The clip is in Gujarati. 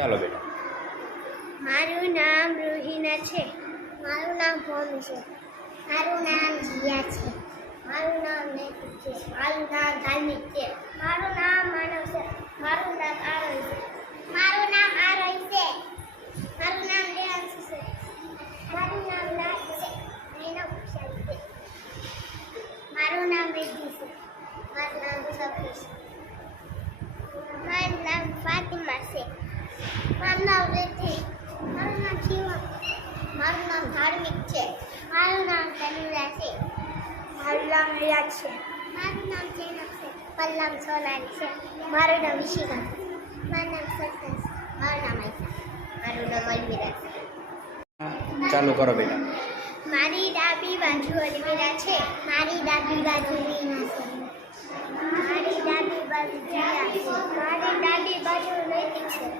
ચાલો બેટા. મારું નામ રોહિના છે. મારું નામ ભોનુ છે. મારું નામ જીયા છે. મારું નામ નૈતિક છે. મારું નામ ધાર્મિક છે. મારું નામ માનવ છે. મારું નામ આરોહી છે. મારું નામ આરોહી છે. મારું નામ રેહાંશી છે. મારું નામ રાજ છે. મેના ખુશાલી છે. મારું નામ રિદ્ધિ છે. મારું નામ સફી છે. મારું નામ ફાતિમા છે. મારું નામ રિદ્ધિ. મારું નામ શિવા. મારું નામ ધાર્મિક છે. મારું નામ તનુજા છે. મારું નામ રિયાજ છે. મારું નામ જેનક છે. પલ્લમ સોનારી છે. મારું નામ વિશિકા છે. મારું નામ સત્તા છે. મારું નામ આયશા. મારું નામ અલવિરા છે. ચાલુ કરો બેટા. મારી ડાબી બાજુ અલવિરા છે. મારી ડાબી બાજુ રીના છે. મારી ડાબી બાજુ જીયા છે. મારી ડાબી બાજુ નૈતિક છે.